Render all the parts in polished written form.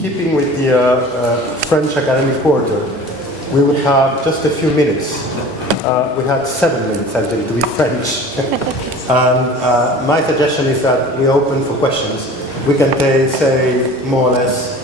keeping with the French academic quarter, we would have just a few minutes. We had 7 minutes actually to be French. And my suggestion is that we open for questions. We can take, say, more or less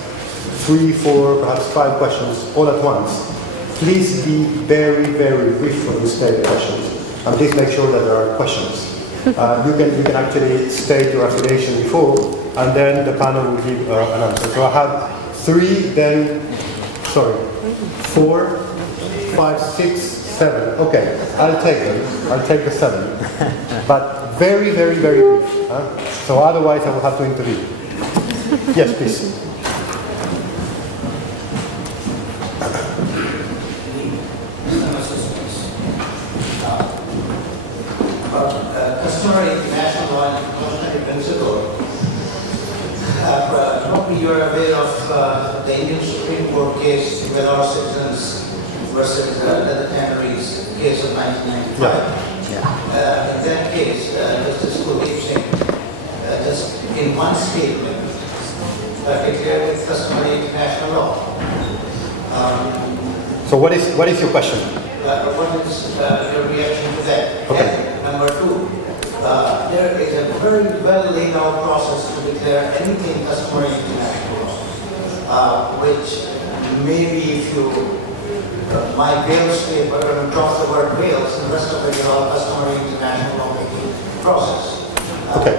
3, 4, perhaps 5 questions all at once. Please be very, very brief when you state questions. And please make sure that there are questions. You can actually state your affiliation before, and then the panel will give an answer. So I have 3, then, sorry, 4, 5, 6, 7. Okay, I'll take them. I'll take the 7. But very, very, very brief. So otherwise I will have to intervene. Yes, please. Customary international law and cautionary principle. Probably you are aware of the Indian Supreme Court case, Velar Citizens versus Leather Tanneries case of 1995. In that case, Justice Kuldeep Singh, just in one statement, declared it customary international law. So what is your question? What is your reaction to that? Okay. And number 2, there is a very well laid out process to declare anything customary international law, which maybe if you, my Wales state, we're going to drop the word Wales, and the rest of it is all customary international law making process. Okay.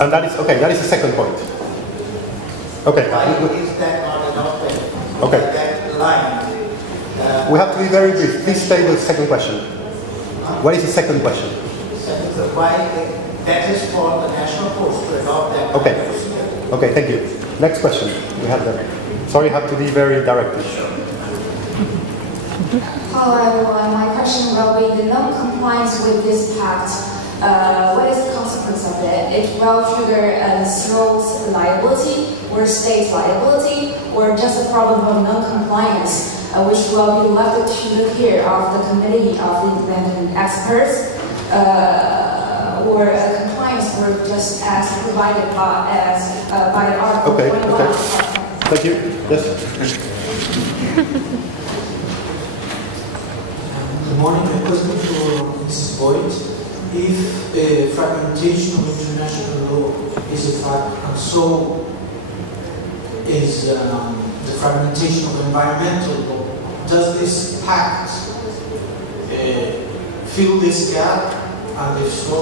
And that is, okay, that is the second point. Okay. Why is that not adopted? Okay. That line. We have to be very brief. Please state the second question. What is the second question? Why that is for the national courts to adopt that. Okay. Okay, thank you. Next question. We have them. Sorry, you have to be very direct. Hello everyone. My question will be the non-compliance with this pact. What is the consequence of it? It will trigger Seoul's liability or state liability, or just a problem of non-compliance, which will be left to the care of the committee of independent experts, or compliance were just as provided by the Article 21. Okay. Thank you. Yes. Good morning. My question to Mrs. Boyd. If fragmentation of international law is a fact, and so is the fragmentation of environmental law, does this pact fill this gap? And if so,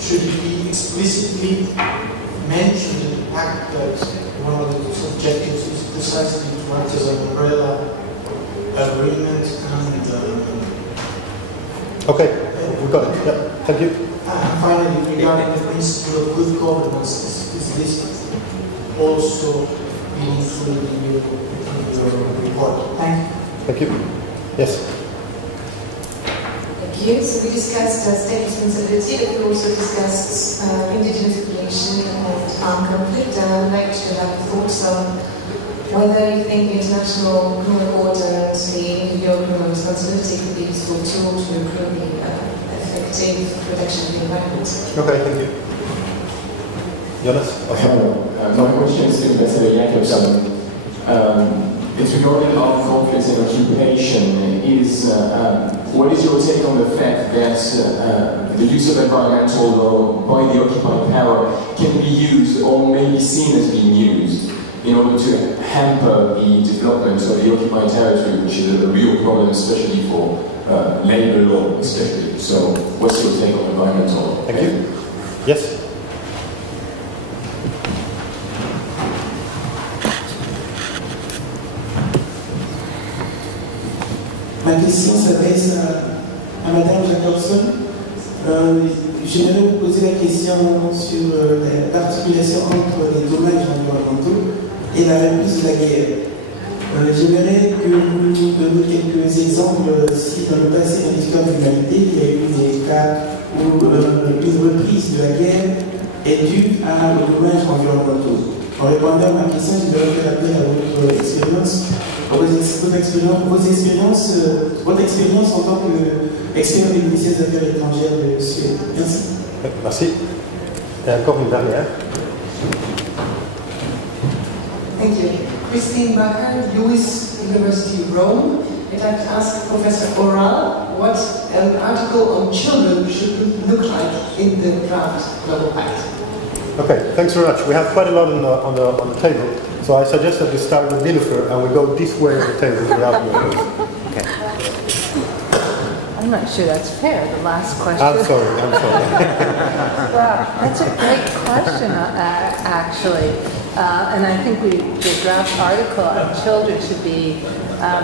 should it be explicitly mentioned in the pact that one of the objectives is precisely to act as an umbrella agreement and okay. We got it. Yeah. Thank you. And finally, regarding the principle of good governance, is this also being included in your report? Thank you. Thank you. Yes. Thank you. So we discussed state responsibility, but we also discussed indigenous population and armed conflict. And I would like to have thoughts on whether you think the International Criminal Court and the individual criminal responsibility could be a useful tool to improve the effective protection of the environment. Okay, thank you. Jonas? Hello. My question is to Professor Jacobson. It's regarding armed conflicts and occupation. What is your take on the fact that the use of environmental law by the occupied power can be used or may be seen as being used in order to hamper the development of the occupied territory, which is a real problem, especially for labor law, especially. So, what's your take on environmental law? Thank you. Yes? Ma question s'adresse à Madame Jacobson. J'aimerais vous poser la question sur l'articulation entre les dommages environnementaux et la reprise de la guerre. J'aimerais que vous nous donniez quelques exemples si dans le passé, dans l'histoire de l'humanité, il y a eu des cas où une reprise de la guerre est due à des dommages environnementaux. En répondant à ma question, je vais faire appel à votre expérience, votre expérience en tant qu'expert du ministère des Affaires étrangères de Suède. Merci. Merci. Et encore une dernière. Thank you. Christine Bacher, Lewis University, Rome. I'd like to ask Professor Oral what an article on children should look like in the draft Global Pact. Okay, thanks very much. We have quite a lot on the table, so I suggest that we start with Nilufer and we go this way of the table without moving. Okay. I'm not sure that's fair, the last question. I'm sorry. Wow, that's a great question, actually. And I think the draft article on children should be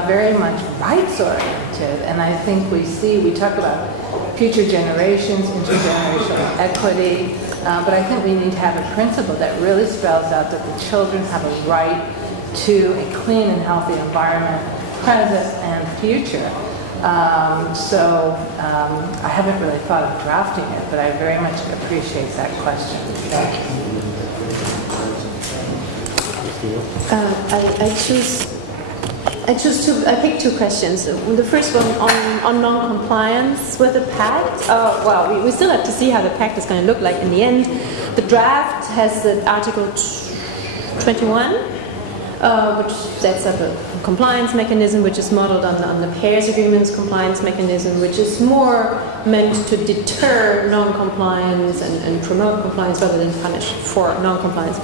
very much rights-oriented. And I think we talk about future generations, intergenerational equity, but I think we need to have a principle that really spells out that the children have a right to a clean and healthy environment, present and future. I haven't really thought of drafting it, but I very much appreciate that question. I picked two questions. The first one on non-compliance with the Pact. Well, we still have to see how the Pact is going to look like in the end. The draft has the Article 21, which sets up a compliance mechanism, which is modeled on the Paris Agreement's compliance mechanism, which is more meant to deter non-compliance and promote compliance rather than punish for non-compliance.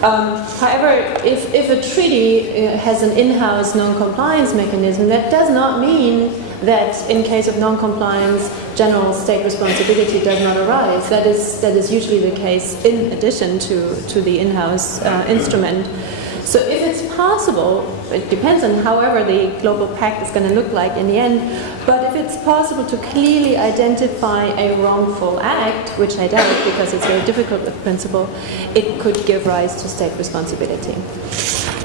However, if a treaty has an in-house non-compliance mechanism, that does not mean that in case of non-compliance, general state responsibility does not arise. That is usually the case in addition to the in-house instrument. So if it's possible, it depends on however the Global Pact is going to look like in the end, but if it's possible to clearly identify a wrongful act, which I doubt because it's very difficult with principle, it could give rise to state responsibility.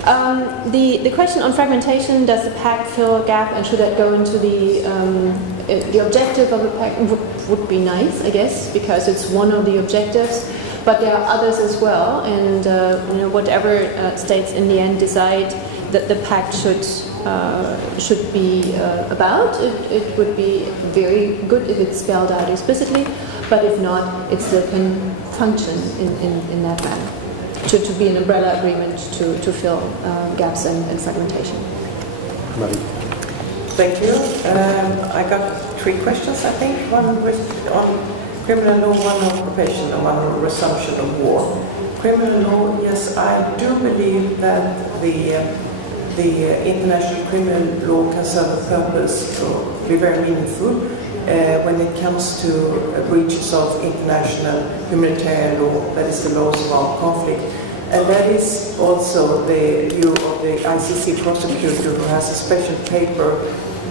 The question on fragmentation, does the Pact fill a gap and should that go into the objective of the Pact would be nice, I guess, because it's one of the objectives. But there are others as well, and whatever states in the end decide that the Pact should be about, it would be very good if it's spelled out explicitly. But if not, it still can function in that manner to be an umbrella agreement to fill gaps and fragmentation. Thank you. I got three questions, I think. One was on criminal law, one on occupation, and one on resumption of war. Criminal law, yes, I do believe that the international criminal law can serve a purpose to be very meaningful when it comes to breaches of international humanitarian law, that is the laws of armed conflict. And that is also the view of the ICC prosecutor who has a special paper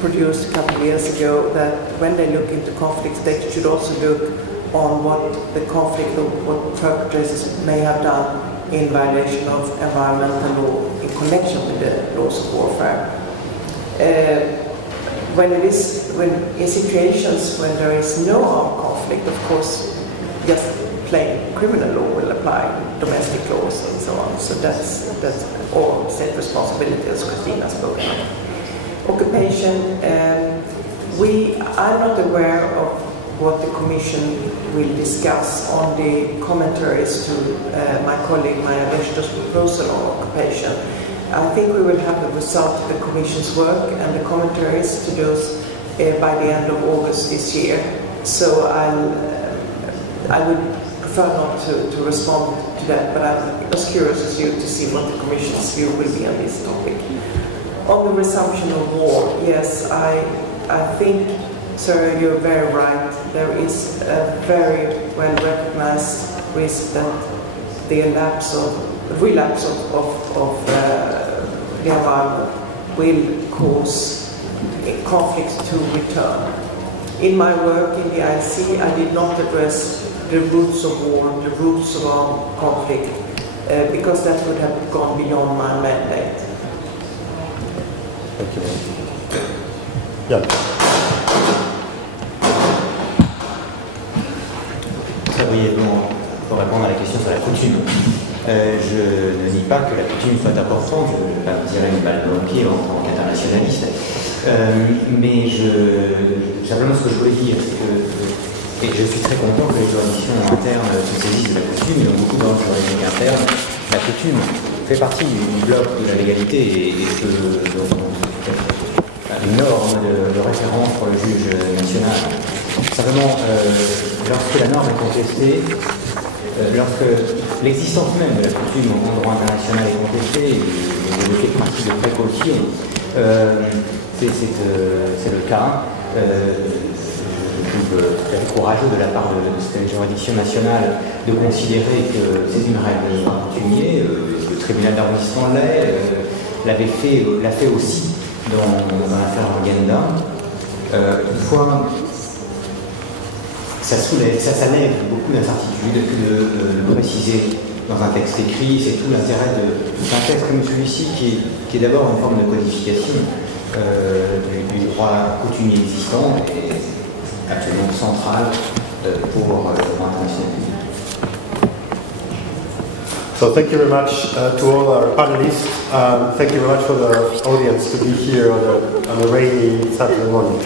produced a couple of years ago that when they look into conflicts, they should also look on what the conflict or what perpetrators may have done in violation of environmental law in connection with the laws of warfare. In situations when there is no armed conflict, of course, just plain criminal law will apply, domestic laws and so on. So that's all state responsibility, as Christina spoke about. Occupation, I'm not aware of what the Commission will discuss on the commentaries to my colleague Maja Wechter's proposal on occupation. I think we will have the result of the Commission's work and the commentaries to those by the end of August this year. So I would prefer not to respond to that, but I'm as curious as you to see what the Commission's view will be on this topic. On the resumption of war, yes, I think, sir, you're very right. There is a very well recognized risk that the relapse of the environment will cause conflict to return. In my work in the IC, I did not address the roots of war, the roots of armed conflict, because that would have gone beyond my mandate. Thank you. Yeah. Très brièvement, pour répondre à la question sur la coutume. Je ne nie pas que la coutume soit importante, je ne vais pas me tirer une balle dans le pied en tant qu'internationaliste, mais simplement ce que je voulais dire, c'est que, et je suis très content que les juridictions internes se saisissent de la coutume, ils ont beaucoup d'ordres juridiques internes, la coutume fait partie du bloc de la légalité et que une norme de référence pour le juge national. Simplement, lorsque la norme est contestée, lorsque l'existence même de la coutume en droit international est contestée, et évoqué le principe de précaution, c'est le cas. Je trouve tout à fait courageux de la part de cette juridiction nationale de considérer que c'est une règle coutumier. Le tribunal d'arrondissement l'a fait aussi dans l'affaire Organda. Toutefois, ça lève beaucoup d'incertitudes de le préciser dans un texte écrit. C'est tout l'intérêt d'un texte comme celui-ci qui est d'abord une forme de codification du droit coutumier existant et absolument central pour le droit international. So thank you very much to all our panelists. Thank you very much for the audience to be here on a rainy Saturday morning.